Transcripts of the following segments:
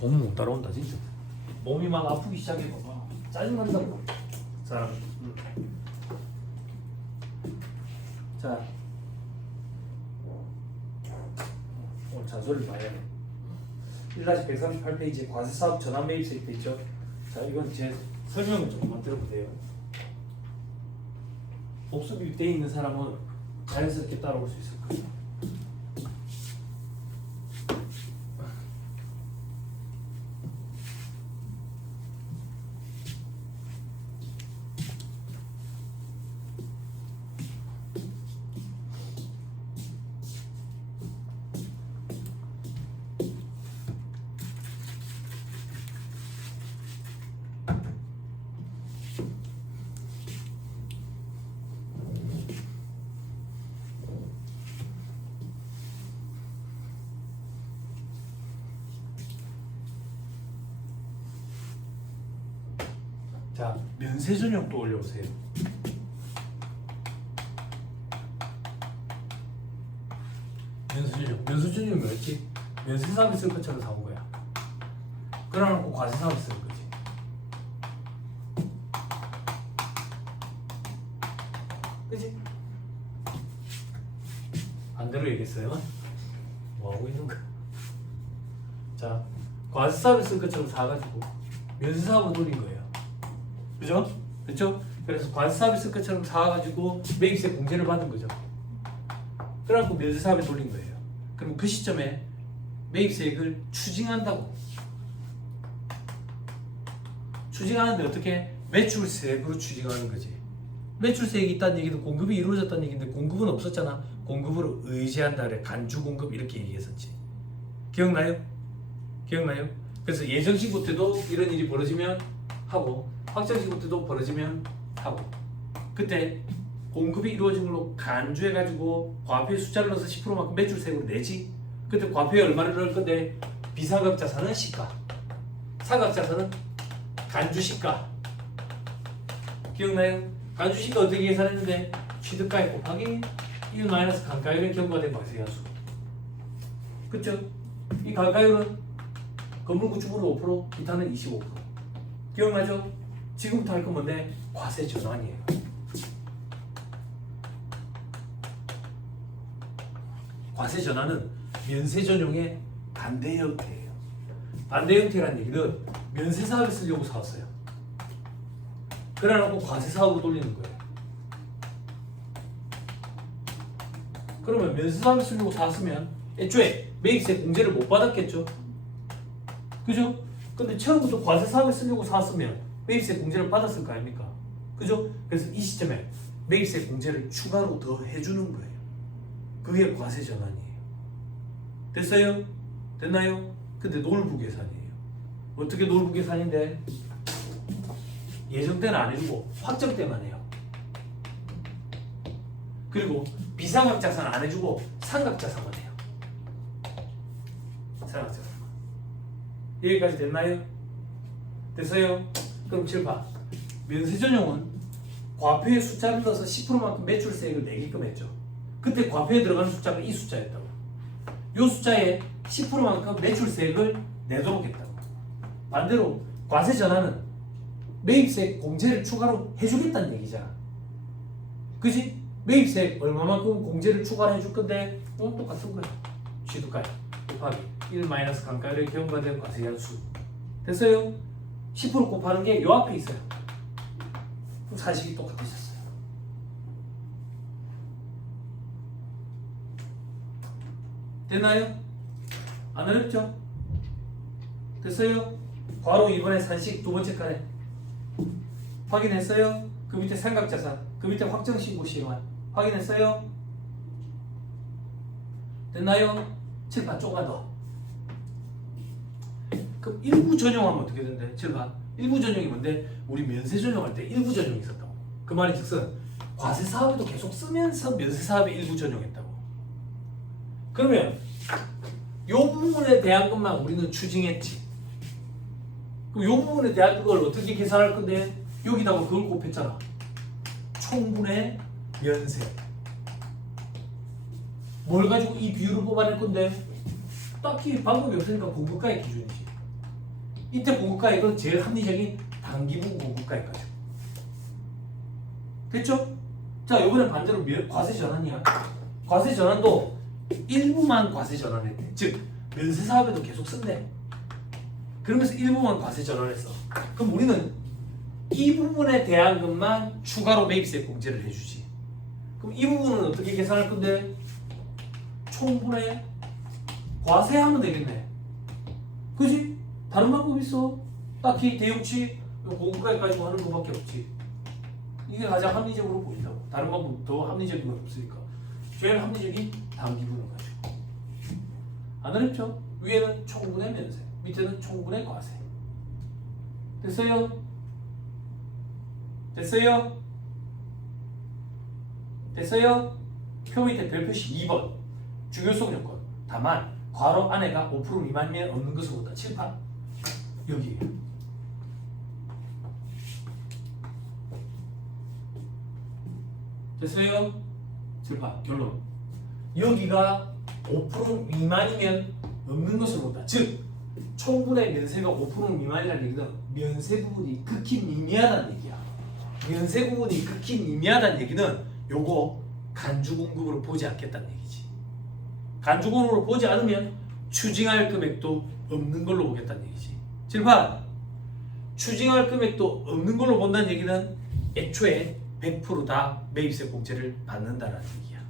몸 못 따라온다 진짜. 몸이 막 아프기 시작해봐. 짜증난다고 사람. 자 오늘 잔소리를 많이 하네. 1-138페이지에 과세사업 전환 매입세 돼 있죠. 자 이건 제 설명을 조금만 들어보세요. 복수비 돼 있는 사람은 자연스럽게 따라올 수 있을 거예요. 자, 면세 전용 또 올려보세요. 면세 전용 뭐였지? 면세 사업에 쓸 것처럼 사온 거야. 그러놓고 과세 사업에 쓸 거지. 그치? 반대로 얘기했어요. 뭐 하고 있는 거야? 자, 과세 사업에 쓸 것처럼 사가지고 면세 사업을 돌린 거예요. 그죠? 그렇죠? 그래서 과세 사업에 쓸 것처럼 사가지고 매입세 공제를 받은 거죠. 그래갖고 면세 사업에 돌린 거예요. 그럼 그 시점에 매입세액을 추징한다고. 추징하는데 어떻게? 매출세액으로 추징하는 거지. 매출세액이 있다는 얘기는 공급이 이루어졌다는 얘기인데 공급은 없었잖아. 공급으로 의지한다 그래. 간주 공급 이렇게 얘기했었지. 기억나요? 기억나요? 그래서 예정신고 때도 이런 일이 벌어지면 하고 확정신고 때도 벌어지면 하고 그때 공급이 이루어진 걸로 간주해가지고 과표의 숫자를 넣어서 10%만큼 매출세액으로 내지. 그때 과표에 얼마를 넣을 건데 비상각자산은 시가, 상각자산은 간주시가. 기억나요? 간주시가 어떻게 계산했는데 취득가액 곱하기 1 마이너스 간가율에 경과된 과세하수. 그쵸? 이 간가율은 건물 구축으로 5%, 기타는 25%. 기억나죠? 지금부터 할 건 뭔데? 과세 전환이에요. 과세 전환은 면세 전용의 반대 형태예요. 반대 형태라는 얘기는 면세 사업에 쓰려고 사왔어요. 그래놓고 과세 사업으로 돌리는 거예요. 그러면 면세 사업에 쓰려고 사왔으면 애초에 매입세 공제를 못 받았겠죠? 그죠? 근데 처음부터 과세 사업에 쓰려고 사왔으면 매입세 공제를 받았을 거 아닙니까? 그죠? 그래서 이 시점에 매입세 공제를 추가로 더 해주는 거예요. 그게 과세 전환이에요. 됐어요? 됐나요? 근데 노을부 계산이에요. 어떻게 노을부 계산인데? 예정 때는 안 해주고 확정 때만 해요. 그리고 비상각자산 안 해주고 상각자산만 해요. 상각자산. 여기까지 됐나요? 됐어요? 그럼 7번 면세 전용은 과표의 숫자를 넣어서 10%만큼 매출세액을 내게끔 했죠. 그때 과표에 들어가는 숫자가 이 숫자였다고. 이 숫자에 10%만큼 매출세액을 내도록 했다고. 반대로 과세 전환은 매입세액 공제를 추가로 해주겠다는 얘기잖아. 그지? 매입세액 얼마만큼 공제를 추가로 해줄 건데 똑같은 거야. 취득가액 곱하기 1 마이너스 간가율에 경과된 과세한수. 됐어요? 10% 곱하는 게 요 앞에 있어요. 사식이 똑같아졌어요. 됐나요? 안 어렵죠? 됐어요? 괄호 2번에 산식 두 번째 칸에 확인했어요? 그 밑에 삼각자산, 그 밑에 확정신고 시간 확인했어요? 됐나요? 칠판 조금만 더. 그럼 일부 전용하면 어떻게 된대? 칠판 일부 전용이 뭔데? 우리 면세 전용할 때 일부 전용이 있었다고. 그 말이 즉슨 과세 사업에도 계속 쓰면서 면세 사업에 일부 전용했다고. 그러면 요 부분에 대한 것만 우리는 추징했지. 그럼 요 부분에 대한 걸 어떻게 계산할 건데? 여기다가 그걸 곱했잖아. 총분의 면세. 뭘 가지고 이 비율을 뽑아낼 건데? 딱히 방법이 없으니까 공급가의 기준이지. 이때 공급가액은 제일 합리적인 단기부 공급가액까지. 됐죠? 자, 이번엔 반대로 과세 전환이야. 과세 전환도 일부만 과세 전환했대. 즉 면세 사업에도 계속 쓴대. 그러면서 일부만 과세 전환했어. 그럼 우리는 이 부분에 대한 것만 추가로 매입세 공제를 해주지. 그럼 이 부분은 어떻게 계산할 건데? 총분의 과세하면 되겠네. 그지? 다른 방법 있어? 딱히 대용치 공급가액까지 하는 것밖에 없지. 이게 가장 합리적으로 보인다고. 다른 방법 더 합리적인 건 없으니까. 제일 합리적인 단기분을 가지고. 안 어렵죠? 위에는 총분의 면세, 밑에는 총분의 과세. 됐어요? 됐어요? 됐어요? 표 밑에 별표시 2번 중요성 요건. 다만 괄호 안에가 5% 미만이면 없는 것을 보다. 칠판 여기. 됐어요? 칠판 결론. 여기가 5% 미만이면 없는 것을 본다. 즉 총분의 면세가 5% 미만이라는 얘기는 면세 부분이 극히 미미하다는 얘기야. 면세 부분이 극히 미미하다는 얘기는 요거 간주 공급으로 보지 않겠다는 얘기지. 간주 공급으로 보지 않으면 추징할 금액도 없는 걸로 보겠다는 얘기지. 칠판 추징할 금액도 없는 걸로 본다는 얘기는 애초에 100% 다 매입세 공제를 받는다는 얘기야.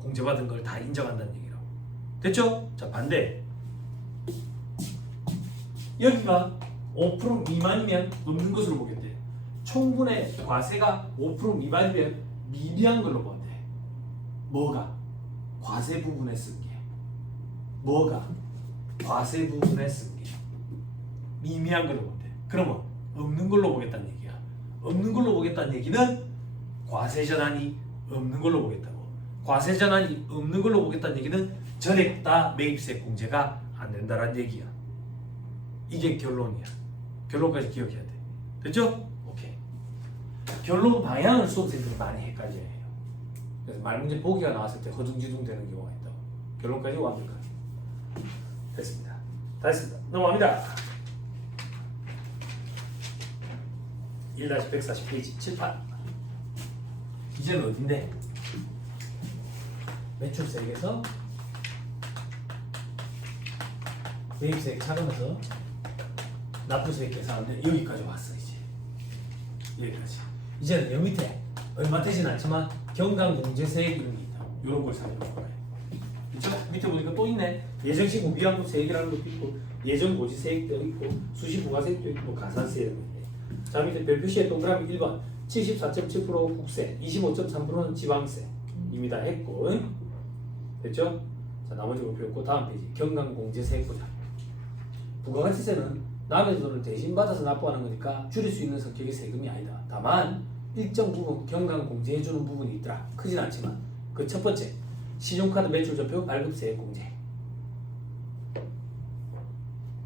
공제받은 걸 다 인정한다는 얘기라고. 됐죠? 자, 반대. 여기가 5% 미만이면 없는 것으로 보겠대. 총분의 과세가 5% 미만이면 미비한 걸로 본대. 뭐가? 과세 부분에 쓴 게. 뭐가? 과세 부분에 쓴 게. 미미한 걸로 본대. 그러면 없는 걸로 보겠다는 얘기야. 없는 걸로 보겠다는 얘기는 과세 전환이 없는 걸로 보겠다고. 과세 전환이 없는 걸로 보겠다는 얘기는 전액 다 매입세 공제가 안 된다는 얘기야. 이게 결론이야. 결론까지 기억해야 돼. 됐죠? 오케이. 결론 방향을 수험생들이 많이 헷갈려해요. 그래서 말문제 보기가 나왔을 때 허둥지둥 되는 경우가 있다고. 결론까지 완벽하게. 됐습니다. 다 됐습니다. 넘어갑니다. 1-140페이지 칠판. 이제는 어딘데? 매출세액에서 매입세액 차감해서 납부세액 계산하는데 여기까지 왔어. 이제 여기까지. 이제는 여기 밑에 얼마 되진 않지만 경감공제세액 이런 게 있다. 이런 걸 살펴볼 거예요. 그쵸? 밑에 보니까 또 있네. 예정신고 위안부세액이라는 것도 있고 예정고지세액도 있고 수시부가세액도 있고 가산세 이런 거 있네. 자, 밑에 별표시에 동그라미 1번 74.7% 국세, 25.3%는 지방세입니다. 했고 됐죠? 자, 나머지 목표였고 다음 페이지 경감공제세액 보자. 부가가치세는 남의 돈을 대신 받아서 납부하는 거니까 줄일 수 있는 성격의 세금이 아니다. 다만 일정 부분 경감공제해주는 부분이 있더라. 크진 않지만 그 첫 번째 신용카드 매출전표 발급세액 공제.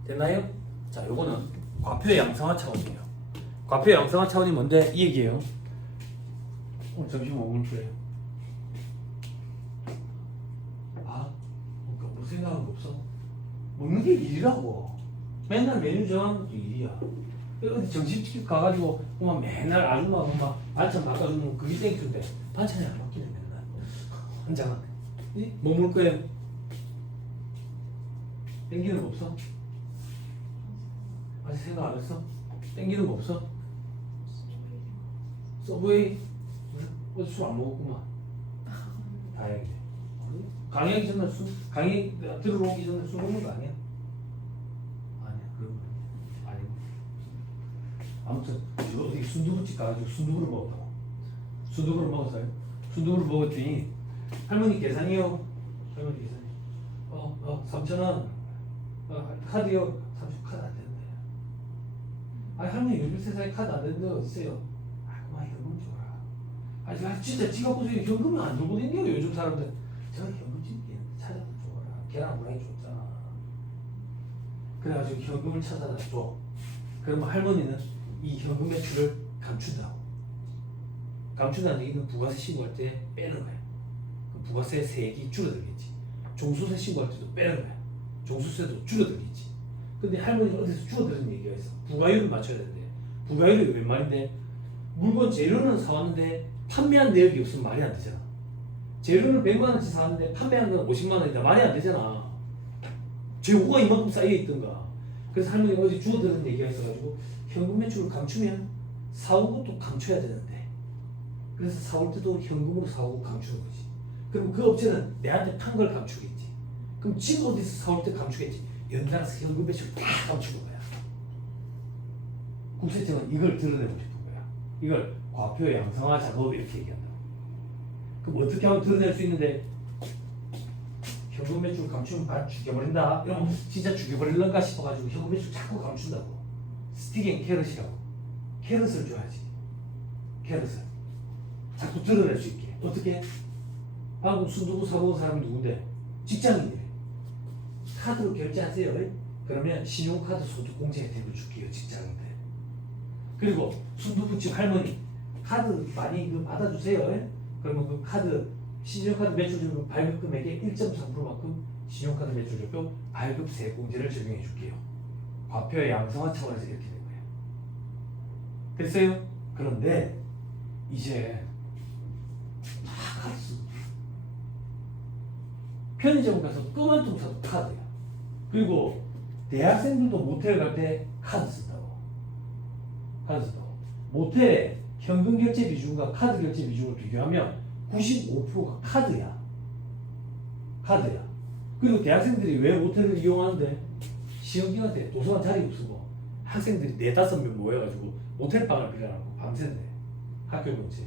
됐나요? 자, 요거는 과표 양성화 차원이에요. 과표 양성화 차원이 뭔데? 이 얘기예요. 오늘 점심 뭐 먹을 거예요? 뭐 생각한 거 없어? 먹는 게 일이라고. 맨날 메뉴 정하는 것도 일이야. 어디 정신집 가가지고 막 맨날 아줌마가 막 반찬 바꿔주면 그게 땡큐인데 반찬이 안 바뀌네 맨날. 환장하네. 뭐 먹을 거예요? 땡기는 거 없어? 아직 생각 안 했어? 땡기는 거 없어? 서브웨이? 어제 술 안 먹었구만. 다행이네. 강의하기 전에 강의 들어오기 전에 술 먹는 거 아니야? 아니야, 그런 거 아니야. 아무튼 어디 순두부집 가가지고 순두부를 먹었다고. 순두부를 먹었어요. 순두부를 먹었더니 할머니 계산이요. 할머니 계산이. 3,000원. 카드요. 30 카드 안 되는데. 할머니 요즘 세상에 카드 안 되는 데가 어딨어요? 그만 현금 줘라. 진짜 지가 보세요. 현금이 안 들고 다녀요 요즘 사람들. 제가 현금집 찾아서 줘라. 계란 후라이 줬잖아. 그래가지고 현금을 찾아다 줘. 그러면 할머니는 이 현금 매출을 감춘다고. 감춘다는 얘기는 부가세 신고할 때 빼는 거야. 부가세 세액이 줄어들겠지. 종소세 신고할 때도 빼는 거야. 종소세도 줄어들겠지. 근데 할머니가 어디서 주워 들은 얘기가 있어. 부가율을 맞춰야 되는데 부가율이 웬 말인데 물건 재료는 사왔는데 판매한 내역이 없으면 말이 안 되잖아. 재료를 100만 원치 사왔는데 판매한 건 50만 원이다. 말이 안 되잖아. 재고가 이만큼 쌓여 있던가. 그래서 할머니가 어디 주워 들은 얘기가 있어가지고 현금 매출을 감추면 사온 것도 감춰야 되는데 그래서 사올 때도 현금으로 사오고 감추는 거지. 그럼 그 업체는 내한테 판 걸 감추겠지. 그럼 지금 어디서 사올 때 감추겠지. 연달아서 현금 매출을 다 감추는 거야. 국세청은 이걸 드러내고 싶은 거야. 이걸 과표 양성화 작업 이렇게 얘기한다. 그럼 어떻게 하면 드러낼 수 있는데 현금 매출 감추면 반 죽여버린다. 이러면 진짜 죽여버릴런가 싶어가지고 현금 매출 자꾸 감춘다고. 스틱 앤 캐럿이라고. 캐럿을 줘야지. 캐럿을 자꾸 드러낼 수 있게. 어떻게? 방금 순두부 사먹은 사람이 누군데? 직장인이래. 카드로 결제하세요. 그러면 신용카드 소득공제 혜택을 줄게요. 직장인들. 그리고 순두부집 할머니 카드 많이 받아주세요. 그러면 그 카드 신용카드 매출료금 발급 금액의 1.3%만큼 신용카드 매출료금 발급 세액공제를 적용해 줄게요. 과표 양성화 차원에서 이렇게 된 거예요. 됐어요? 그런데 이제 다 카드 쓰고 편의점 가서 끄만통 사도 카드야. 그리고 대학생들도 모텔 갈 때 카드 쓴다고. 카드 쓴다고. 모텔에 현금 결제 비중과 카드 결제 비중을 비교하면 95%가 카드야. 카드야. 그리고 대학생들이 왜 모텔을 이용하는데 시험기간 때 도서관 자리 없고 학생들이 4-5명 모여가지고 모텔방을 빌려놓고 밤샌대. 학교 근처에.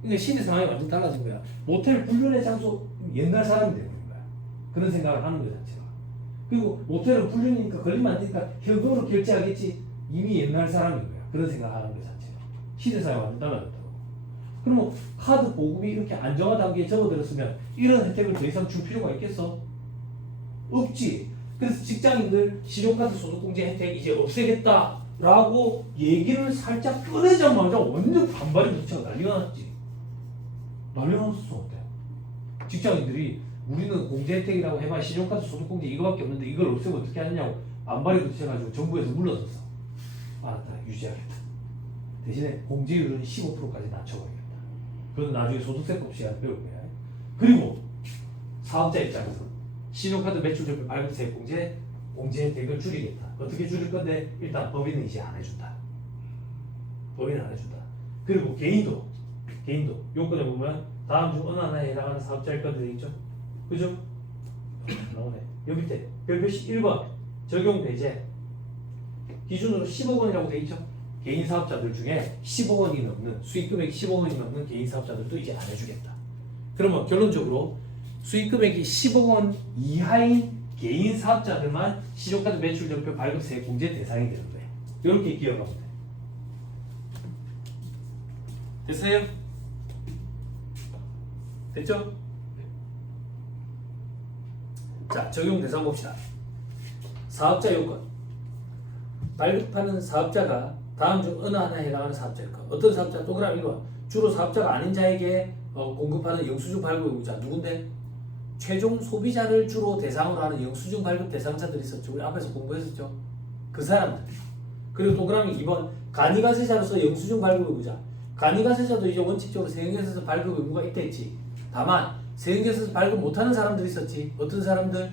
그러니까 시대 상황이 완전 달라진 거야. 모텔 불륜의 장소 옛날 사람이 되는 거야. 그런 생각을 하는 거 자체가. 그리고 모텔은 불륜이니까 걸리면 안 되니까 현금으로 결제하겠지. 이미 옛날 사람인 거야. 그런 생각하는 거 자체가. 시대 상황이 완전 달라졌다고. 그러면 카드 보급이 이렇게 안정화 단계에 접어들었으면 이런 혜택을 더 이상 줄 필요가 있겠어? 없지. 그래서 직장인들 신용카드 소득공제 혜택 이제 없애겠다라고 얘기를 살짝 꺼내자마자 완전 반발이 도착 난리가 났지. 난리가 났어. 어때? 직장인들이 우리는 공제 혜택이라고 해봐 신용카드 소득공제 이거밖에 없는데 이걸 없애면 어떻게 하느냐고 반발이 도착해가지고 정부에서 물러섰어. 알았다. 유지하겠다. 대신에 공제율은 15%까지 낮춰버리겠다. 그건 나중에 소득세법 시간에 배울 거야. 그리고 사업자 입장에서 신용카드 매출료금 발급세 공제 혜택을 줄이겠다. 어떻게 줄일 건데 일단 법인은 이제 안 해준다. 법인은 안 해준다. 그리고 개인도 요건에 보면 다음 중 어느 하나에 해당하는 사업자일 것도 되어 있죠. 그죠? 나오네. 여기 밑에 별표시 1번 적용 배제 기준으로 10억 원이라고 되어 있죠. 개인 사업자들 중에 10억 원이 넘는 수익 금액이 10억 원이 넘는 개인 사업자들도 이제 안 해주겠다. 그러면 결론적으로 수익 금액이 10억 원 이하인 개인 사업자들만 신용카드 매출료표 발급세 공제 대상이 되는 거예요. 이렇게 기억하면 돼. 됐어요? 됐죠? 자, 적용 대상 봅시다. 사업자 요건. 발급하는 사업자가 다음 중 어느 하나에 해당하는 사업자일까? 어떤 사업자? 동그라미 1번. 주로 사업자가 아닌 자에게 공급하는 영수증 발급 의무자. 누군데? 최종 소비자를 주로 대상으로 하는 영수증 발급 대상자들이 있었죠. 우리 앞에서 공부했었죠. 그 사람들. 그리고 동그라미 2번. 간이가세자로서 영수증 발급 의무자. 간이가세자도 이제 원칙적으로 세형계에서 발급 의무가 있다 했지. 다만 세형계에서 발급 못하는 사람들이 있었지. 어떤 사람들?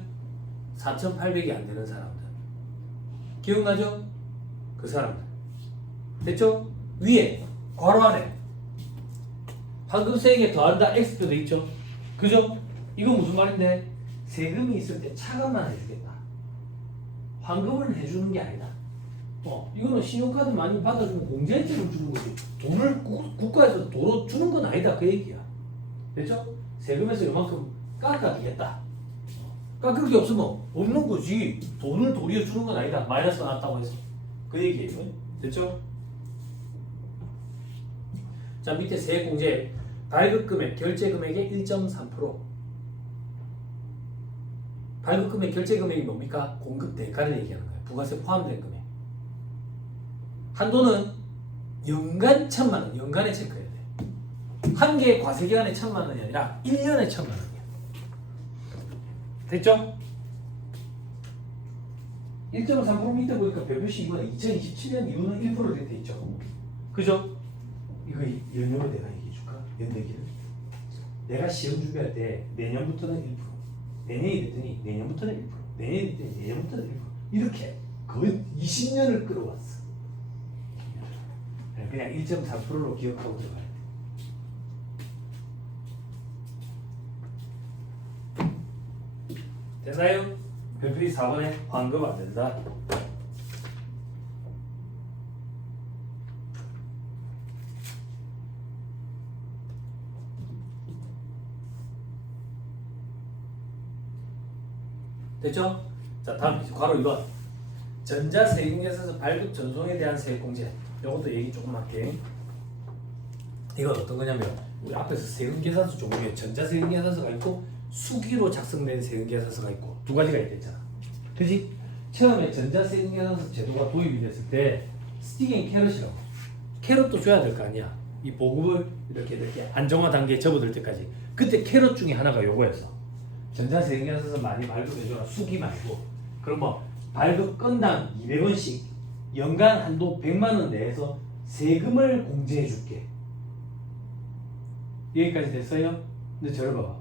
4,800이 안 되는 사람들. 기억나죠? 그 사람들. 됐죠? 위에 괄호 안에 환급세액에 더한다 X표도 있죠? 그죠? 이건 무슨 말인데? 세금이 있을 때 차감만 해주겠다. 환급을 해주는 게 아니다. 이거는 신용카드 많이 받아주면 공제혜택을 주는 거지. 돈을 국가에서 도로 주는 건 아니다. 그 얘기야. 됐죠? 세금에서 이만큼 깎아주겠다. 깎을 게 없으면 없는 거지. 돈을 도리어 주는 건 아니다. 마이너스가 났다고 해서. 그 얘기예요. 됐죠? 자, 밑에 세액공제 발급금액, 결제금액의 1.3%. 발급금액, 결제금액이 뭡니까? 공급 대가를 얘기하는 거예요. 부가세 포함된 금액. 한도는 연간 1,000만 원, 연간에 체크해야 돼. 한 개의 과세기간에 1,000만 원이 아니라 1년에 1,000만 원이야. 됐죠? 1.3% 밑에 보니까 별표시 이거는 2027년 이후는 1% 돼 있죠. 그죠? 이거 연료로 내가 얘기해 줄까? 연대기를. 내가 시험 준비할 때 내년부터는 1%, 내년이 됐더니 내년부터는 1%, 내년이 됐더니 내년부터는 1%, 이렇게 거의 20년을 끌어왔어. 그냥 1.4%로 기억하고 들어가야 돼. 됐나요? 별표이 4번에 환급 안 된다. 됐죠? 자, 다음 괄호 2번. 전자세금계산서 발급 전송에 대한 세액공제. 이것도 얘기 조금 할게. 이건 어떤 거냐면 우리 앞에서 세금계산서 종류에 전자세금계산서가 있고 수기로 작성된 세금계산서가 있고 두 가지가 있댔잖아. 그지? 처음에 전자세금계산서 제도가 도입이 됐을 때 스틱 앤 캐럿이라고 캐럿도 줘야 될 거 아니야. 이 보급을 이렇게 안정화 단계에 접어들 때까지. 그때 캐럿 중에 하나가 요거였어. 전자세금계산서 많이 발급해줘라. 수기 말고. 그럼 뭐 발급 건당 200원씩 연간 한도 100만 원 내에서 세금을 공제해 줄게. 여기까지 됐어요? 근데 저를 봐봐.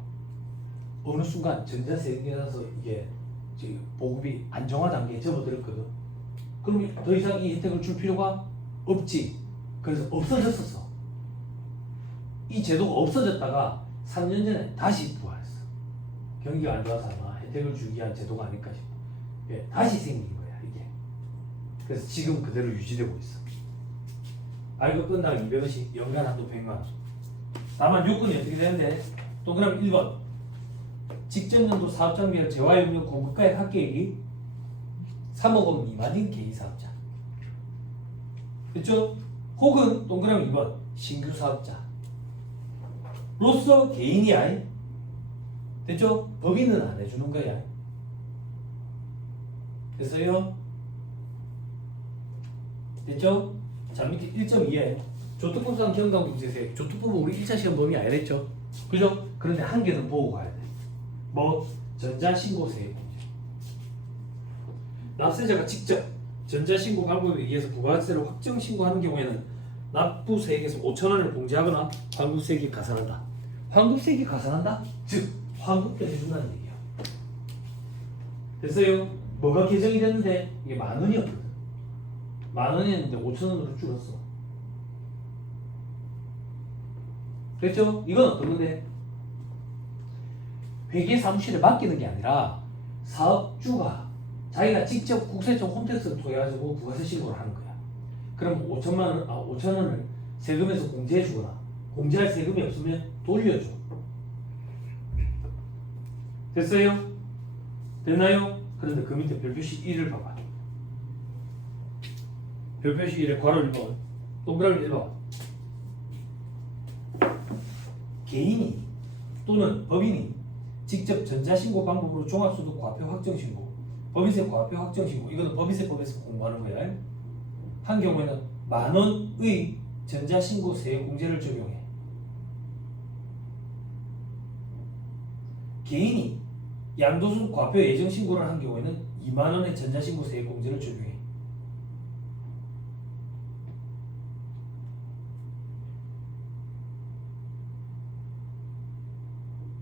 어느 순간 전자세금계산서 이게 보급이 안정화 단계에 접어들었거든. 그럼 더 이상 이 혜택을 줄 필요가 없지. 그래서 없어졌었어. 이 제도가 없어졌다가 3년 전에 다시 부활했어. 경기가 안 좋아서 아마 혜택을 주기 위한 제도가 아닐까 싶어. 예, 다시 생긴 거야 이게. 그래서 지금 그대로 유지되고 있어. 발급 건당 200원씩 연간 한도 100만 원. 다만 요건이 어떻게 되는데 동그라미 1번 직전년도 사업장별 재화용료 공급가액 합계액이 3억 원 미만인 개인사업자. 됐죠? 혹은 동그라미 2번 신규 사업자 로서 개인이야. 됐죠? 법인은 안 해주는 거야. 됐어요? 됐죠? 자, 밑에 1.2에 조특법상 경감국제세. 조특법은 우리 1차 시험 범위 아니랬죠? 그죠? 그런데 한 개는 보고 가야 돼. 뭐? 전자신고세 공제. 납세자가 직접 전자신고 방법에 의해서 부가세를 확정 신고하는 경우에는 납부세액에서 5,000원을 공제하거나 환급세액이 가산한다. 환급세액이 가산한다? 즉 환급도 해준다는 얘기야. 됐어요? 뭐가 개정이 됐는데 이게 10,000원이었거든. 10,000원이었는데 5,000원으로 줄었어. 됐죠? 이건 어떤 건데? 회계 사무실에 맡기는 게 아니라 사업주가 자기가 직접 국세청 홈택스를 통해 가지고 부가세 신고를 하는 거야. 그럼 5,000원을 세금에서 공제해 주거나 공제할 세금이 없으면 돌려줘. 됐어요? 됐나요? 그런데 그 밑에 별표시 1을 봐봐. 별표시 1에 괄호 1번 동그라미 1번 개인이 또는 법인이 직접 전자신고 방법으로 종합소득 과표 확정신고, 법인세 과표 확정신고, 이거는 법인세법에서 공부하는 거야. 한 경우에는 10,000원의 전자신고세 공제를 적용해. 개인이 양도소득 과표 예정신고를 한 경우에는 20,000원의 전자신고세 공제를 적용해.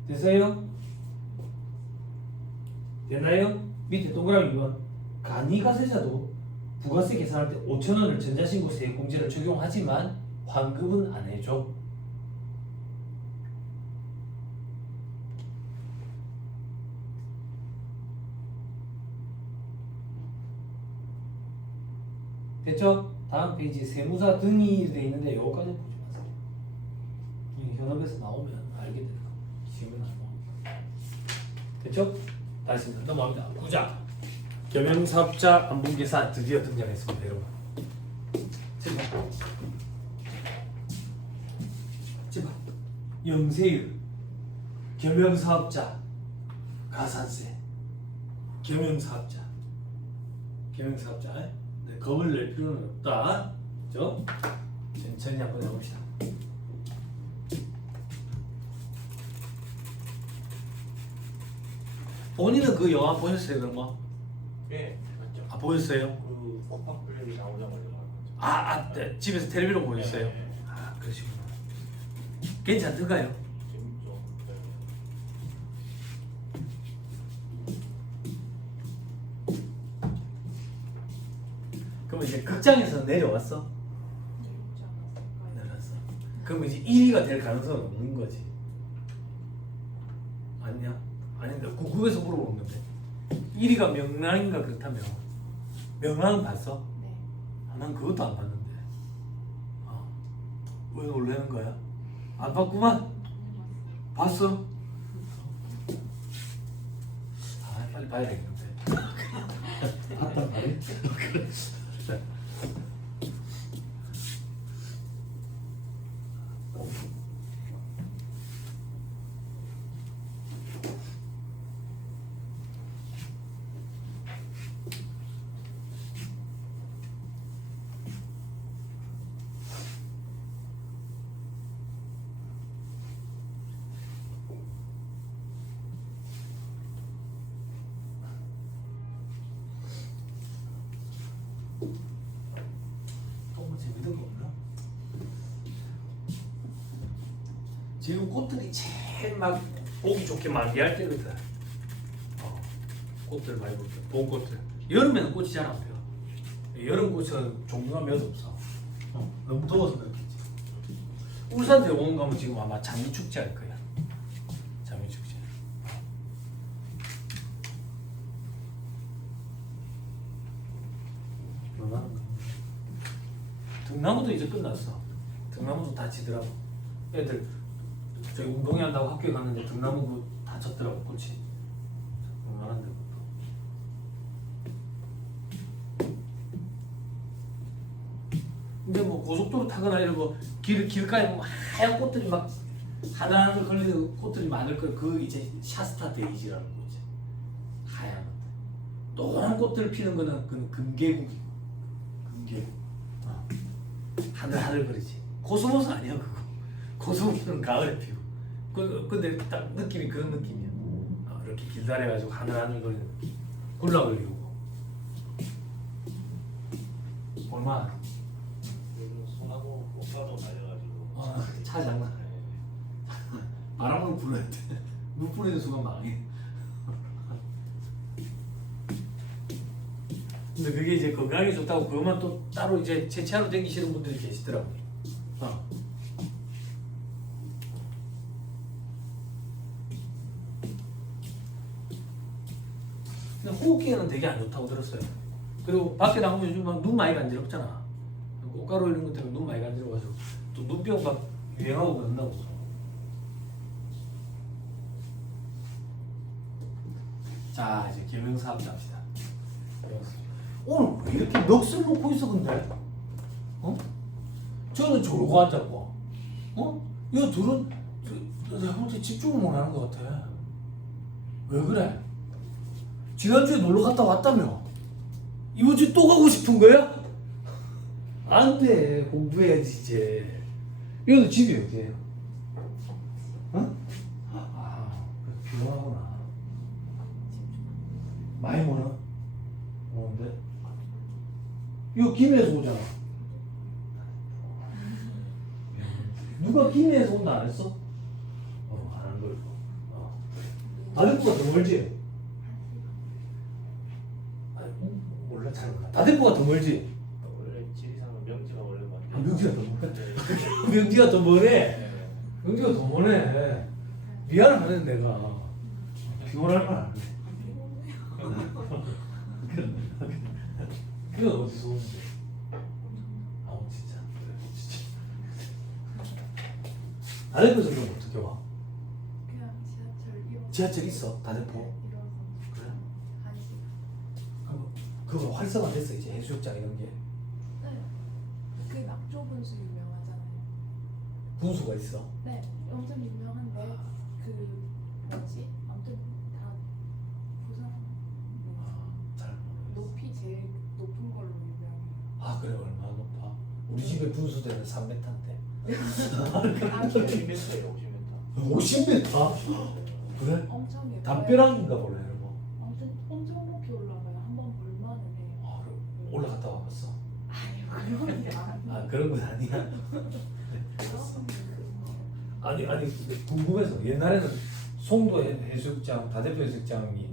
됐어요? 됐나요? 밑에 동그라미 2번 간이가세자도 부가세 계산할 때 5,000원을 전자신고세 공제를 적용하지만 환급은 안 해줘. 됐죠? 다음 페이지 세무사 등이 되어 있는데 요거까지 보지 마세요. 현업에서 나오면 알게 되는 거. 지금은 안 나옵니다. 됐죠? 다시 넘어갑니다. 9장 겸용사업자 안분계산 드디어 등장했습니다, 여러분. 자, 영세율, 겸용사업자, 가산세, 겸용사업자. 네, 겁을 낼 필요는 없다. 그죠? 천천히 한번 해봅시다. 본인은 그 영화 보셨어요, 그럼 뭐? 네, 맞죠. 보였어요? 그 곱박 블랙이 나오자마자 네. 집에서 텔레비전 보셨어요? 네. 아 그러시구나. 괜찮던가요? 재밌죠. 네. 그럼 이제 극장에서 내려왔어? 내려오지 않았을까요? 내려왔어. 그럼 이제 1위가 될 가능성은 없는 거지. 아니야? 아닌데 그에서 물어보는 건데 1위가 명랑인가 그렇다면 명랑은 봤어? 네. 아, 난 그것도 안 봤는데. 왜 놀라는 거야? 안 봤구만? 봤어? 아 빨리 봐야 되겠는데. 봤단 말이? 뭐 재밌는 거 없나? 지금 꽃들이 제일 막 보기 좋게 만개할 때거든. 꽃들 많이 볼 때, 봄꽃들. 여름에는 꽃이 잘 안 펴. 여름 꽃은 종류가 몇 없어. 너무 더워서 그렇겠지. 울산 대공원 가면 지금 아마 장미축제 할 거야. 장미축제. 등나무도 이제 끝났어. 등나무도 다 지더라고. 애들 저기 운동회 한다고 학교에 갔는데 등나무 다 졌더라고 꽃이. 그만한데 그것도. 이제 뭐 고속도로 타거나 이런 거 길가에 뭐 하얀 꽃들이 막 하나하나 걸리는 꽃들이 많을 거예요. 그 이제 샤스타 데이지라는 거지. 하얀 꽃. 노란 꽃들 피는 거는 그 금계국이고. 금계국. 하늘하늘거리지. 코스모스 아니야 그거. 코스모스는 가을에 피고. 근데 딱 느낌이 그런 느낌이야. 이렇게 길다래가지고 하늘하늘거리는 느낌. 굴락을리고. 얼마? 요즘 소나무 꽃가도 날려가지고. 차 장난. 바람으로 불러야 돼. 물 뿌리는 순간 망해. 근데 그게 이제 건강에 좋다고 그것만 또 따로 이제 채취하러 다니시는 분들이 계시더라고요. 근데 호흡기에는 되게 안 좋다고 들었어요. 그리고 밖에 나가면 요즘 막 눈 많이 간지럽잖아. 꽃가루 이런 것 때문에 눈 많이 간지러워가지고 또 눈병 막 유행하고 그런다고. 자 이제 경영사업자 합시다. 오늘 왜 이렇게 넋을 놓고 있어 근데? 저는 저러고 앉았고, 이거 둘은 내가 볼 때 집중을 못하는 것 같아. 왜 그래? 지난주에 놀러 갔다 왔다며? 이번 주에 또 가고 싶은 거야? 안 돼. 공부해야지 이제. 이거는 집이 어디예요? 피곤하구나. 많이 모나? 오는데? 이거 김해에서 오잖아. 누가 김해에서 온다 안 했어? 안 한 걸. 다대포가 더 멀지? 몰라 잘 몰라. 다대포가 더 멀지? 원래 지리산은 명지가 원래 많이. 명지가 더 멀네. 명지가 더 멀네. 네. 명지가 더 멀네. 미안하네 내가. 피곤할 말 안 해. 그건 어디서 오는데? 진짜. 진짜. 다대포에서 그럼 어떻게 와? 그냥 지하철 1호. 지하철 있어? 다대포? 네, 1호선. 그래? 1시간. 그거 활성화됐어 이제 해수욕장 이런 게. 네. 그 낙조 분수 유명하잖아요. 분수가 있어. 네, 엄청 유명한데 그 뭐지? 아무튼 다 부산 잘 모르겠어. 높이 제일 높은 걸로 유명해요. 그래 얼마나 높아? 우리 집에 분수대는 3m인데. 50m예요, 50m. 50m? 그래? 엄청 예뻐요. 담벼락인가 보네 여러분. 아무튼 엄청 높이 올라가요. 한번 볼만은 해요. 올라갔다 와봤어? 아니요 그런 게 아니에요. 아 그런 건 아니야. 그런 아니 근데 궁금해서 옛날에는 송도 해수욕장, 다대포 해수욕장이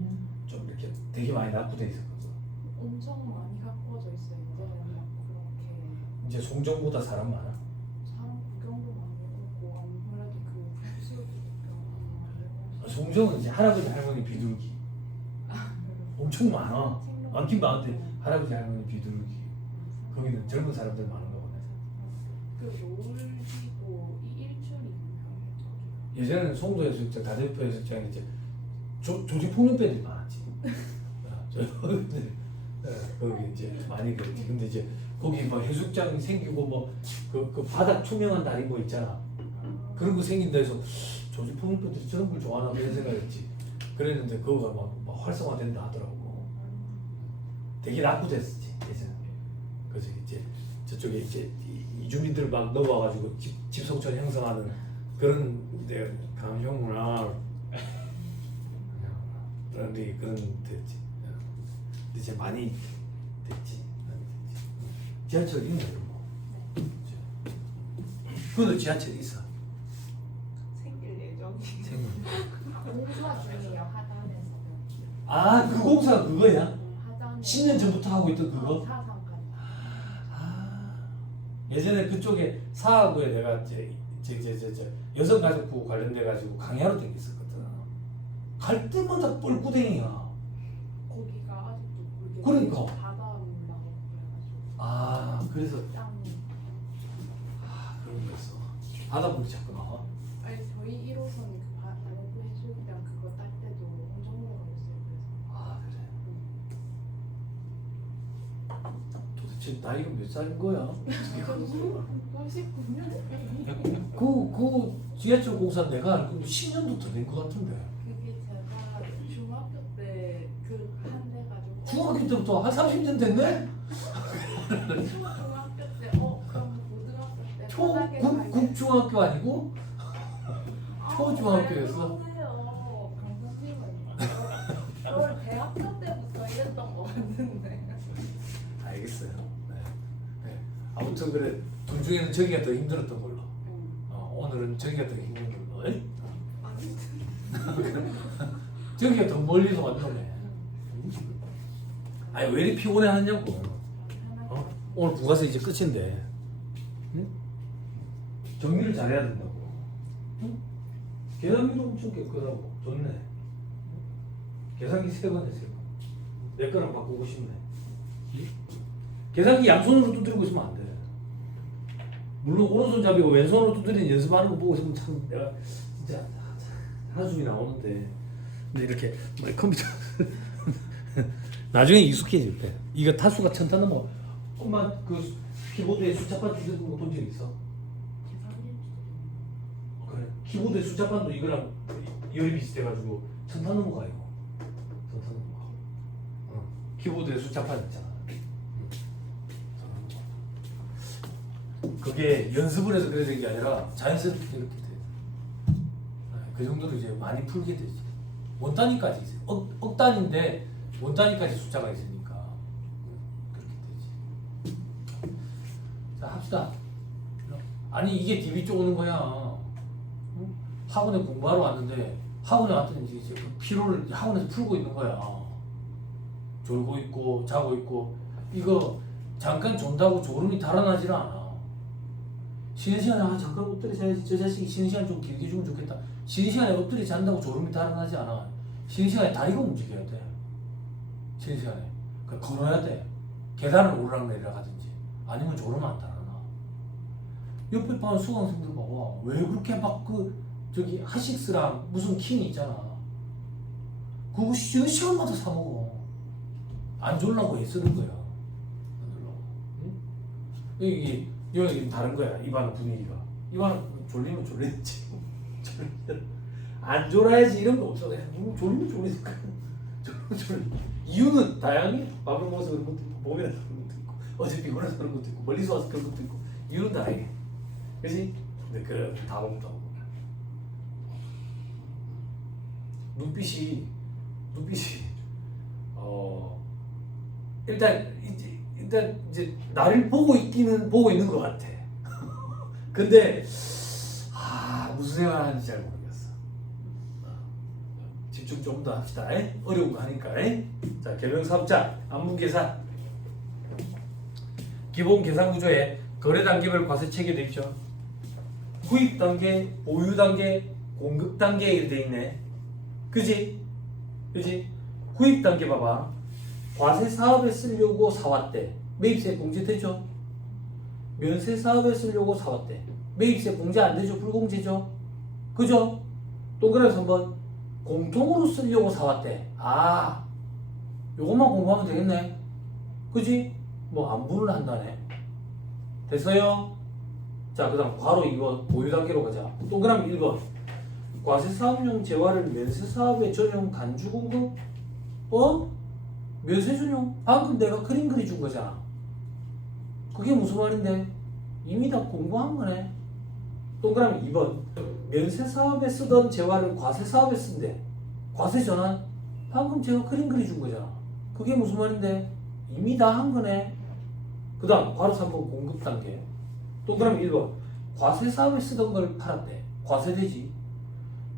좀 이렇게 되게 많이 낙후돼 있었거든. 엄청 많이 가꿔져 있어요. 이제는 막 그렇게 이제 송정보다 사람 많아. 사람 구경도 많이 오고 아무래도 그 해수욕장 많이 오고 송정은 이제 할아버지 할머니 비둘기 엄청 많아. 많긴 많은데 할아버지 할머니 비둘기 거기는 젊은 사람들 많은 거 보네. 그 노을지고 이 일출이 유명해요. 예전에는 송도 해수욕장, 다대포 해수욕장에 이제 조직폭력배들이 많았지. 거기 이제 많이 그랬지. 근데 이제 거기 뭐 해수욕장 생기고 뭐 그 바닥 투명한 다리 뭐 있잖아. 그런 거 생긴다 해서 조직폭력배들이 저런 걸 좋아하나 그런 생각했지. 그랬는데 그거가 막 활성화된다 하더라고. 되게 낙후됐었지 예전에. 그래서 이제 저쪽에 이제 이주민들 막 넘어와가지고 집성촌 형성하는 그런 데 감형문화 사람들이 그런 됐지. 근데 이제 많이 됐지. 지하철 있네 뭐. 그것도 지하철 있어. 생길 예정이 생각. 공사 중이에요 하단에서. 아그 공사 그거야? 하단에 10년 전부터 하고 있던 그거? 사상까지. 아 예전에 그쪽에 사하구에 내가 저 여성가족부 관련돼 가지고 강의하러 다녔었거든. 갈 때마다 뻘구덩이야. 거기가 아직도 모르게 그러니까. 바다 올라가고 그래가지고 아 그래서 땅이. 그런 거였어. 바다 물이 자꾸 나와. 아니 저희 1호선이 그 다대포 해수욕장 그거 딸 때도 엄청 오래됐어요. 그래서 아 그래. 도대체 나이가 몇 살인 거야? 99년? 그 지하철 공사 내가 알고 10년도 더 된 것 같은데. 그게 제가 중학교 때 그 한 대 가지고 중학교 때부터 한 30년 됐네? 중학교 때 그럼 고등학교 때 국중학교 아니고? 초중학교였어? 그러세요. 강선생님은 그걸 대학교 때부터 이랬던 거 같은데. 알겠어요. 네. 네. 아무튼 그래 둘 중에는 저기가 더 힘들었던 걸로. 오늘은 저기가 더 힘든 걸로. 에이? 저기가 더 멀리서 왔네. 아니 왜 이렇게 피곤해 하냐고. 오늘 부가서 이제 끝인데. 응? 정리를 잘해야 된다고. 응? 계산기도 엄청 깨끗하고 좋네. 응? 계산기 3번 해 3번. 내 거랑 바꾸고 싶네. 응? 계산기 양손으로 두드리고 있으면 안 돼. 물론 오른손잡이고 왼손으로 두드리는 연습하는 거 보고 있으면 참 내가 진짜 한숨이 나오는데. 근데 이렇게 뭐 컴퓨터 나중에 익숙해질 때 이거 타수가 1000타 넘어. 엄마 그 키보드에 숫자판 두드리는 거 본 적 있어? 그래. 키보드에 숫자판도 이거랑 열이 비슷해가지고 1000타 넘어가 이거. 1000타 넘어가. 키보드에 숫자판 있잖아. 그게 연습을 해서 그래 된 게 아니라 자연스럽게 이렇게 돼. 그 정도로 이제 많이 풀게 되지. 원 단위까지 있어요. 억 단위인데 원 단위까지 숫자가 있으니까 그렇게 되지. 자 합시다. 아니 이게 DB 쪽 오는 거야. 응? 학원에 공부하러 왔는데 학원에 왔더니 이제 그 피로를 학원에서 풀고 있는 거야. 졸고 있고 자고 있고 이거 잠깐 존다고 졸음이 달아나질 않아. 쉬는 시간에 잠깐 엎드려 자야지. 저 자식이 쉬는 시간 좀 길게 주면 좋겠다. 쉬는 시간에 엎드려 잔다고 졸음이 달아나지 않아. 쉬는 시간에 다리가 움직여야 돼. 쉬는 시간에 걸어야 돼. 계단을 오르락내리락 하든지 아니면 졸음 안 달아나. 옆에 반 수강생들 봐봐. 왜 그렇게 막 저기 하식스랑 무슨 킹이 있잖아. 그거 쉬는 시간마다 사 먹어. 안 졸라고 애쓰는 거야. 안 졸라고. 응? 여기 다른 거야. 이반 분위기가. 이반 졸리면 졸리지. 안 졸아야지 이런 거 없어. 그냥 졸리면 졸리니까. 이유는 다양해. 밥을 먹어서 그런 것도 있고 몸이라서 그런 것도 있고 어제 피곤해서 그런 것도 있고 멀리서 와서 그런 것도 있고 이유는 다양해. 그지? 근데 그래 다 먹다고. 눈빛이 일단 이제 일단 이제 나를 보고 있기는 보고 있는 것 같아. 근데 무슨 생각하는지 잘 모르겠어. 집중 좀 더 합시다. 어려운 거 하니까. 자, 계명사업자 안분 계산. 기본 계산 구조에 거래 단계별 과세 체계돼 있죠. 구입 단계, 보유 단계, 공급 단계 이렇게 돼 있네. 그지? 구입 단계 봐봐. 과세 사업에 쓰려고 사왔대. 매입세 공제되죠? 면세 사업에 쓰려고 사왔대. 매입세 공제 안 되죠? 불공제죠? 그죠? 동그라미 3번. 공통으로 쓰려고 사왔대. 요것만 공부하면 되겠네. 그지? 뭐 안분을 한다네. 됐어요? 자, 그 다음 바로 이거 보유 단계로 가자. 동그라미 1번. 과세 사업용 재화를 면세 사업에 전용 간주 공급? 면세 전용? 방금 내가 그림 그려준 거잖아. 그게 무슨 말인데? 이미 다 공부한 거네. 동그라미 2번. 면세 사업에 쓰던 재화를 과세 사업에 쓴대. 과세 전환? 방금 제가 그림 그려준 거잖아. 그게 무슨 말인데? 이미 다 한 거네. 그 다음 바로 3번 공급 단계. 동그라미 1번. 과세 사업에 쓰던 걸 팔았대. 과세되지.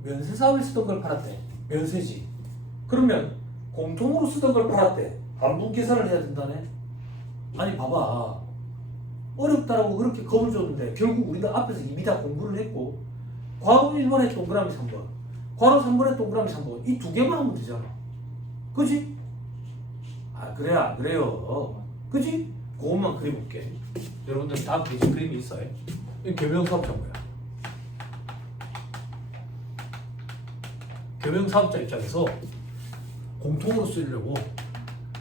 면세 사업에 쓰던 걸 팔았대. 면세지. 그러면 공통으로 쓰던 걸 팔았대. 안분 계산을 해야 된다네. 아니 봐봐. 어렵다라고 그렇게 겁을 줬는데 결국 우리도 앞에서 이미 다 공부를 했고 괄호 1번에 동그라미 3번 괄호 3번에 동그라미 3번 이 두 개만 하면 되잖아. 그지? 그래 안 그래요? 그지? 그것만 그려볼게. 여러분들 다음 페이지 그림이 있어요. 이 계명사업자 뭐야? 계명사업자 입장에서 공통으로 쓰려고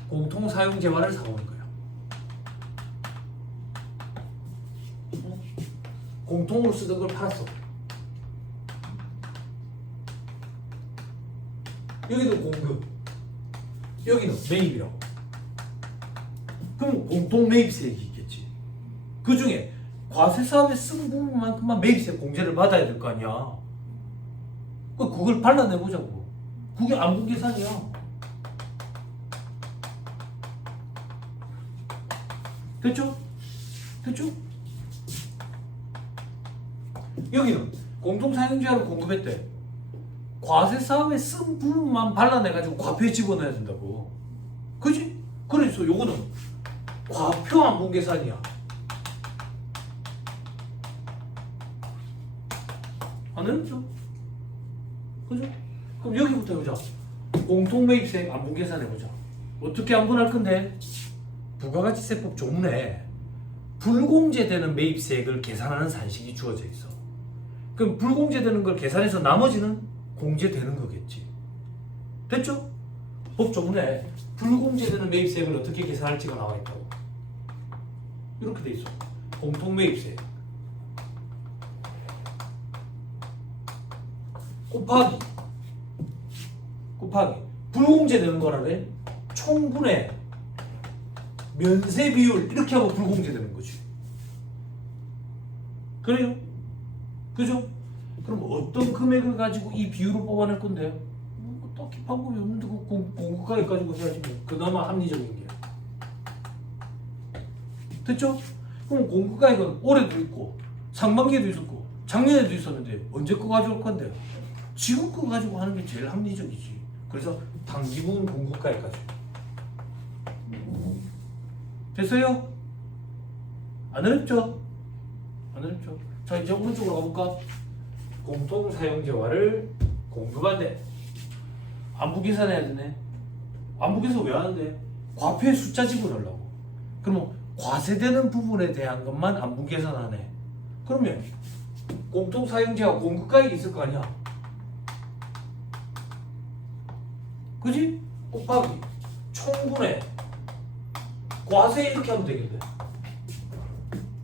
공통 사용 재화를 사오는 거야. 공통으로 쓰던 걸 팔았어. 여기도 공급, 여기는 매입이라고. 그럼 공통 매입세액이 있겠지. 그 중에 과세 사업에 쓴 부분만큼만 매입세 공제를 받아야 될 거 아니야. 그걸 발라내보자고. 그게 안분 계산이야. 됐죠? 여기는 공통사용재화를 공급했대. 과세 사업에 쓴 부분만 발라내가지고 과표에 집어넣어야 된다고. 그지? 그래서 요거는 과표 안분 계산이야. 안 했죠? 그죠? 그럼 여기부터 해보자. 공통매입세액 안분 계산해보자. 어떻게 안분할 건데? 부가가치세법 조문에 불공제되는 매입세액을 계산하는 산식이 주어져 있어. 그럼 불공제되는 걸 계산해서 나머지는 공제되는 거겠지. 됐죠? 법 조문에 불공제되는 매입세액을 어떻게 계산할지가 나와 있다고. 이렇게 돼 있어. 공통매입세액 곱하기 불공제되는 거라래. 총분의 면세 비율 이렇게 하고 불공제되는 거지. 그래요? 그죠? 그럼 어떤 금액을 가지고 이 비율을 뽑아낼 건데? 뭐 딱히 방법이 없는데 그 공급가액 가지고 해야지 뭐. 그나마 합리적인 게. 됐죠? 그럼 공급가액은 올해도 있고 상반기에도 있었고 작년에도 있었는데 언제 거 가져올 건데? 지금 거 가지고 하는 게 제일 합리적이지. 그래서 단기분 공급가액 가지고. 됐어요? 안 어렵죠? 자, 이제 오른쪽으로 가볼까? 공통사용재화를 공급한대. 안분 계산해야 되네. 안분 계산 왜 하는데? 과표의 숫자 집어넣으려고. 그러면 과세되는 부분에 대한 것만 안분 계산하네. 그러면 공통사용재화 공급가액이 있을 거 아니야. 그지? 곱하기 총분의 과세 이렇게 하면 되겠네.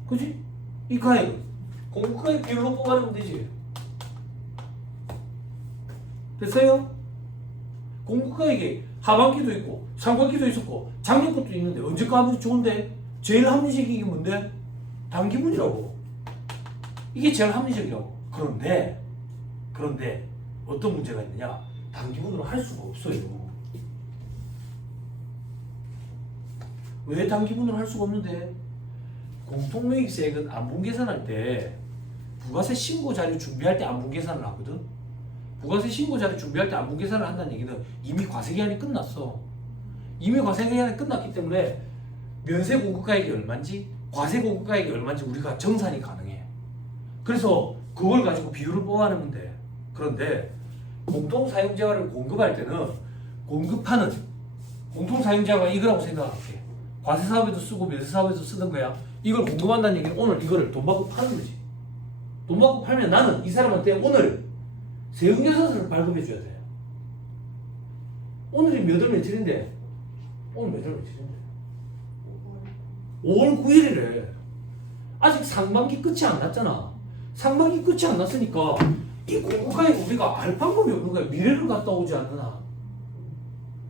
그지? 이 가액은 공급가액 비율로 뽑아내면 되지. 됐어요? 공급가액이 하반기도 있고 상반기도 있었고 작년 것도 있는데 언제 거 하면 좋은데? 제일 합리적인 게 뭔데? 단기분이라고. 이게 제일 합리적이라고. 그런데 어떤 문제가 있느냐? 단기분으로 할 수가 없어요. 왜 단기분으로 할 수가 없는데? 공통매입세액은 안분 계산할 때 부가세 신고 자료 준비할 때 안분 계산을 하거든. 부가세 신고 자료 준비할 때 안분 계산을 한다는 얘기는 이미 과세기한이 끝났어. 이미 과세기한이 끝났기 때문에 면세 공급가액이 얼마인지 과세 공급가액이 얼마인지 우리가 정산이 가능해. 그래서 그걸 가지고 비율을 뽑아내면 돼. 그런데 공통사용자를 공급할 때는 공급하는 공통사용자가 이거라고 생각할게. 과세사업에도 쓰고 면세사업에도 쓰는 거야. 이걸 공급한다는 얘기는 오늘 이거를 돈 받고 파는 거지. 돈 받고 팔면 나는 이 사람한테 오늘 세금계산서를 발급해 줘야 돼. 오늘이 몇 월 며칠인데? 오늘 몇 월 며칠인데? 5월 9일이래. 아직 상반기 끝이 안 났잖아. 상반기 끝이 안 났으니까 이 공급가액 우리가 알 방법이 없는 거야. 미래를 갔다 오지 않느나.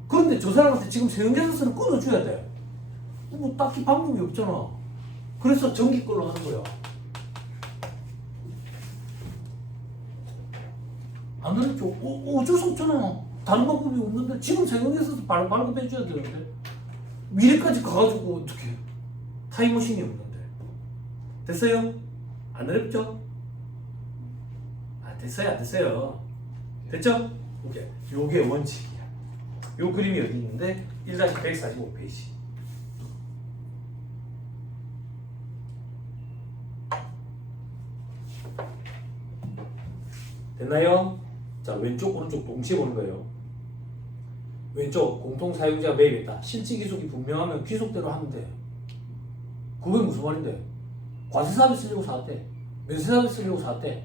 그런데 저 사람한테 지금 세금계산서를 끊어줘야 돼. 뭐 딱히 방법이 없잖아. 그래서 정기 걸로 하는 거야. 안 그랬죠? 어쩔 수 없잖아. 다른 방법이 없는데 지금 세금계산서 발급해줘야 되는데 미래까지 가가지고 어떻게 타임머신이 없는데. 됐어요? 안 어렵죠? 아 됐어요 안 됐어요? 됐죠? 오케이. 요게 원칙이야. 요 그림이 어디 있는데 1-145페이지. 됐나요? 자 왼쪽 오른쪽 동시에 보는 거예요. 왼쪽 공통사용자가 매입했다. 실질 귀속이 분명하면 귀속대로 하면 돼. 그게 무슨 말인데? 과세사업에 쓰려고 사왔대. 면세사업에 쓰려고 사왔대.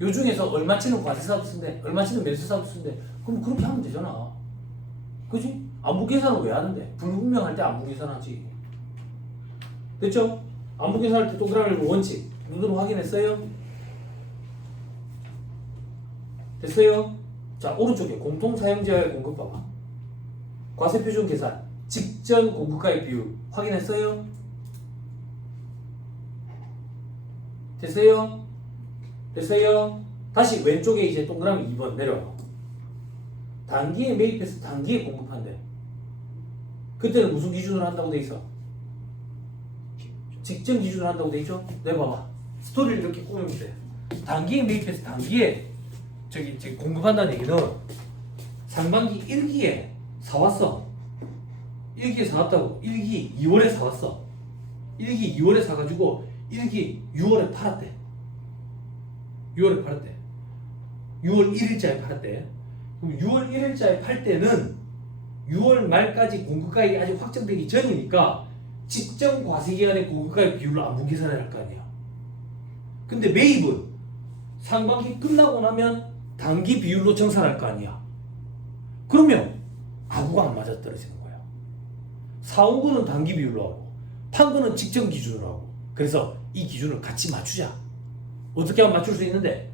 요 중에서 얼마치는 과세사업에 쓴대. 얼마치는 면세사업에 쓴대. 그럼 그렇게 하면 되잖아. 그지? 안분계산은 왜 하는데? 불분명할 때 안분계산하지. 됐죠? 안분계산할 때 동그라미 원칙. 눈으로 확인했어요? 됐어요? 자 오른쪽에 공통사용자의 공급 봐봐. 과세표준 계산 직전 공급가액 비율 확인했어요? 됐어요? 됐어요? 다시 왼쪽에 이제 동그라미 2번 내려와. 단기에 매입해서 단기에 공급한대. 그때는 무슨 기준으로 한다고 돼 있어? 직전 기준으로 한다고 돼 있죠? 네 봐봐. 스토리를 이렇게 꾸미면 돼. 단기에 매입해서 단기에 저기 공급한다는 얘기는 상반기 1기에 사왔어. 1기에 사왔다고. 1기 2월에 사왔어. 1기 2월에 사가지고 1기 6월에 팔았대. 6월에 팔았대. 6월 1일자에 팔았대. 그럼 6월 1일자에 팔 때는 6월 말까지 공급가액이 아직 확정되기 전이니까 직전 과세기간의 공급가액 비율로 안분 계산을 할 거 아니야. 근데 매입은 상반기 끝나고 나면 단기 비율로 정산할 거 아니야. 그러면 아구가 안 맞아 떨어지는 거야. 사온 거는 단기 비율로 하고 판 거는 직전 기준으로 하고. 그래서 이 기준을 같이 맞추자. 어떻게 하면 맞출 수 있는데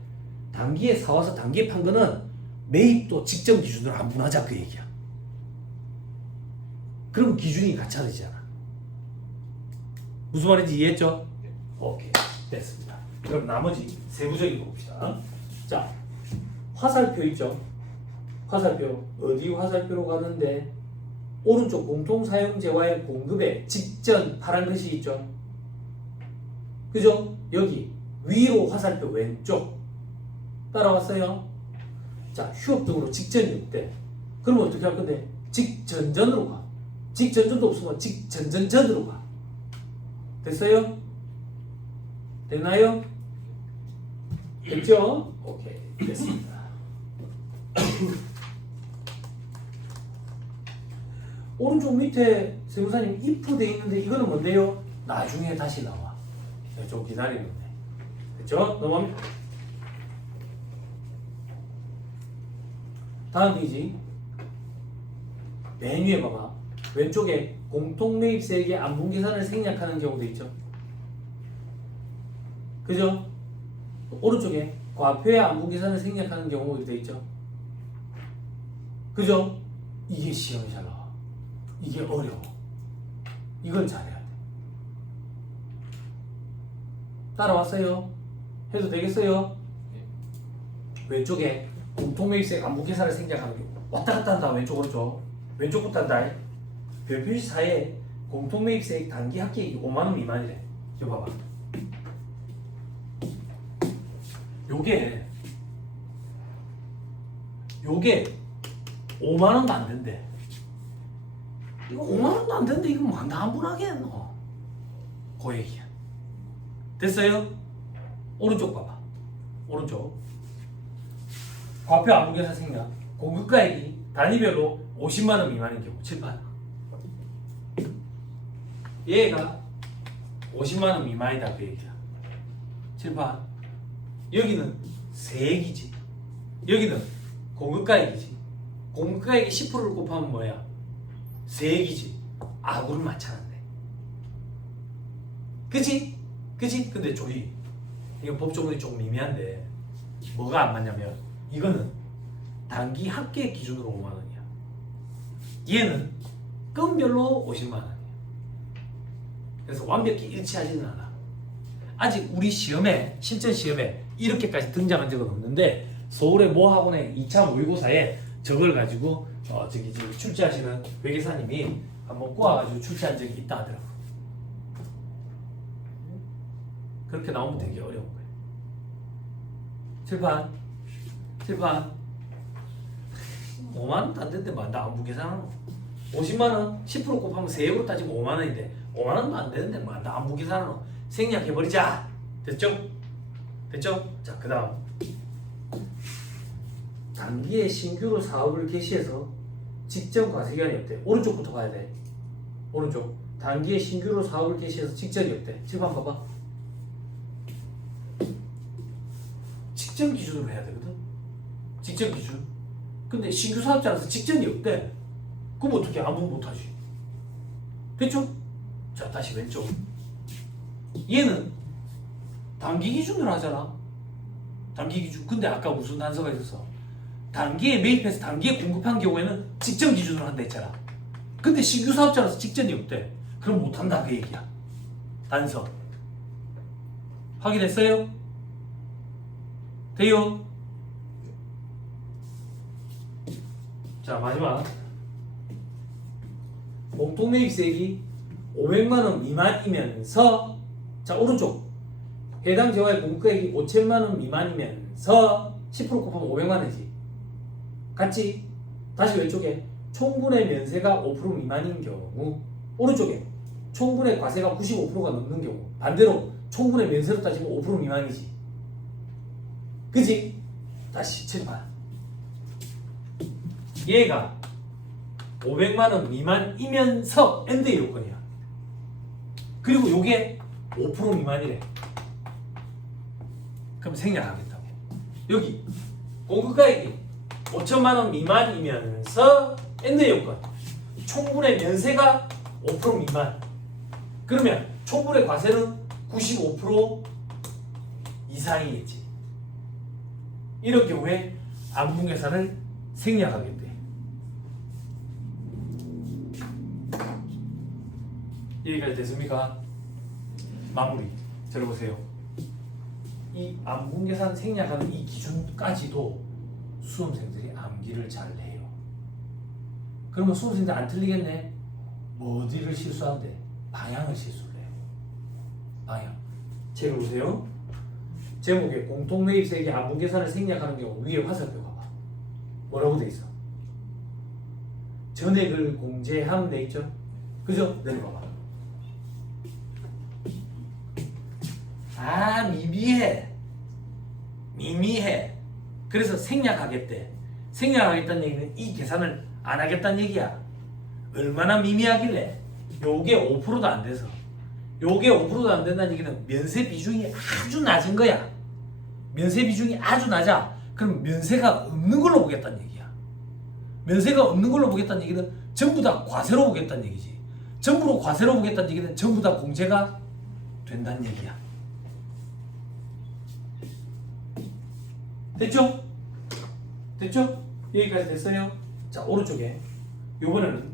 단기에 사와서 단기에 판 거는 매입도 직전 기준으로 안분하자 그 얘기야. 그럼 기준이 같아지잖아. 무슨 말인지 이해했죠? 오케이 됐습니다. 그럼 나머지 세부적인 거 봅시다. 자 화살표 있죠? 화살표 어디 화살표로 가는데 오른쪽 공통사용재와의 공급에 직전 파란 글씨 있죠? 그죠? 여기 위로 화살표 왼쪽 따라왔어요? 자 휴업 등으로 직전 6대 그러면 어떻게 할 건데? 직전전으로 가. 직전전도 없으면 직전전전으로 가. 됐어요? 됐나요? 됐죠? 오케이 됐습니다. 오른쪽 밑에 세무사님 if 돼 있는데 이거는 뭔데요? 나중에 다시 나와. 좀 기다리면 돼. 됐죠? 넘어갑니다. 다음 페이지 맨 위에 봐봐. 왼쪽에 공통매입세액의 안분계산을 생략하는 경우도 있죠. 그죠? 오른쪽에 과표의 안분계산을 생략하는 경우도 있죠. 그죠? 이게 시험이 잘 나와. 이게 어려워. 이걸 잘해야 돼. 따라왔어요? 해도 되겠어요? 왼쪽에 공통매입세액 안분계산을 생략하는 경우 왔다 갔다 한다. 왼쪽 오른쪽 왼쪽부터 한다. 별표시 사이에 공통매입세액 단기 합계액이 5만 원 미만이래. 이거 봐봐. 요게 5만 원도 안 된대. 이거 5만 원도 안 된대. 이거 뭐 안 분하겠노? 그 얘기야. 됐어요? 오른쪽 봐봐. 오른쪽. 과표 안무계산 생략. 공급가액이 단위별로 50만 원 미만인 경우 칠판. 얘가 50만 원 미만이다 그 얘기야. 칠판. 여기는 세액이지. 여기는 공급가액이지. 공급가액이 10%를 곱하면 뭐야? 세액이지. 아구를 맞춰놨네. 그치? 그치? 근데 조이, 이거 법조문이 좀 미미한데 뭐가 안 맞냐면 이거는 단기 합계 기준으로 5만 원이야. 얘는 건별로 50만 원이야. 그래서 완벽히 일치하지는 않아. 아직 우리 시험에, 실전 시험에 이렇게까지 등장한 적은 없는데 서울의 모 학원의 2차 모의고사에 저걸 가지고 저기 출제하시는 회계사님이 한번 꼬아가지고 출제한 적이 있다 하더라고. 그렇게 나오면 되게 어려운 거예요. 칠판 5만 원도 안 되는데 뭐 나 안부 계산하노? 50만 원 10% 곱하면 세액으로 따지면 5만 원인데 5만 원도 안 되는데 뭐 나 안부 계산하노? 생략해버리자. 됐죠? 됐죠? 자, 그 다음 단기에 신규로 사업을 개시해서 직전 과세기간이 없대. 오른쪽부터 가야 돼. 오른쪽. 단기에 신규로 사업을 개시해서 직전이 없대. 칠판 봐봐. 직전 기준으로 해야 되거든. 직전 기준. 근데 신규 사업자라서 직전이 없대. 그럼 어떻게 아무 못하지? 됐죠? 자, 다시 왼쪽. 얘는 단기 기준으로 하잖아. 단기 기준. 근데 아까 무슨 단서가 있었어? 단기에 매입해서 단기에 공급한 경우에는 직전 기준으로 한다 했잖아. 근데 신규 사업자라서 직전이 없대. 그럼 못한다 그 얘기야. 단서. 확인했어요? 돼요? 자, 마지막. 공통매입세액이 500만원 미만이면서, 자, 오른쪽. 해당 재화의 공급액이 5천만원 미만이면서 10% 곱하면 500만원이지. 같이. 다시 왼쪽에. 총분의 면세가 5% 미만인 경우. 오른쪽에. 총분의 과세가 95%가 넘는 경우. 반대로 총분의 면세로 따지면 5% 미만이지. 그지? 다시 칠판. 얘가 500만원 미만이면서 엔드의 요건이야. 그리고 요게 5% 미만이래. 그럼 생략하겠다고. 여기 공급가액이 5천만원 미만이면서 엔드의 요건. 총분의 면세가 5% 미만. 그러면 총분의 과세는 95% 이상이겠지. 이런 경우에 안분계산을 생략하게 돼. 여기까지 됐습니까? 마무리. 들어보세요. 이 안분계산 생략하는 이 기준까지도 수험생들이 암기를 잘 해요. 그러면 수험생들 안 틀리겠네? 뭐 어디를 실수한대? 방향을 실수를 해요. 방향. 책을 보세요. 제목에 공통매입세액의 안분계산을 생략하는 경우 위에 화살표 봐봐. 뭐라고 돼 있어? 전액을 공제함 돼 있죠? 그죠? 내려봐봐. 아, 미미해. 그래서 생략하겠대. 생략하겠다는 얘기는 이 계산을 안 하겠다는 얘기야. 얼마나 미미하길래? 요게 5%도 안 돼서. 요게 5%도 안 된다는 얘기는 면세 비중이 아주 낮은 거야. 면세 비중이 아주 낮아. 그럼 면세가 없는 걸로 보겠다는 얘기야. 면세가 없는 걸로 보겠다는 얘기는 전부 다 과세로 보겠다는 얘기지. 전부로 과세로 보겠다는 얘기는 전부 다 공제가 된다는 얘기야. 됐죠? 됐죠? 여기까지 됐어요? 자, 오른쪽에 요번에는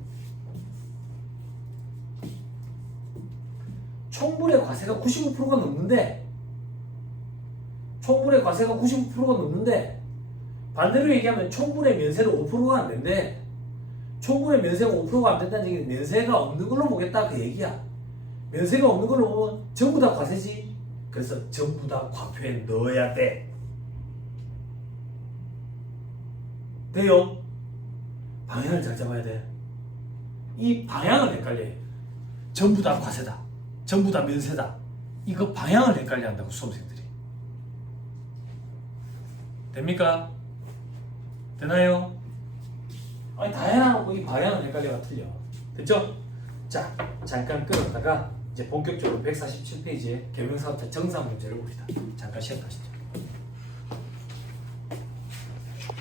총분의 과세가 95%가 넘는데 반대로 얘기하면 총분의 면세는 5%가 안 된대. 초급의 면세가 5%가 안 된다는 얘기는 면세가 없는 걸로 보겠다 그 얘기야. 면세가 없는 걸로 보면 전부 다 과세지. 그래서 전부 다 과표에 넣어야 돼. 돼요? 방향을 잘 잡아야 돼. 이 방향을 헷갈려요. 전부 다 과세다. 전부 다 면세다. 이거 방향을 헷갈려 한다고 수험생들이. 됩니까? 되나요? 아니 다양하고 이 방향은 헷갈려가 틀려. 됐죠? 자, 잠깐 끊었다가 이제 본격적으로 147페이지에 경영사업자 정상 문제를 봅시다. 잠깐 쉬었다 하시죠.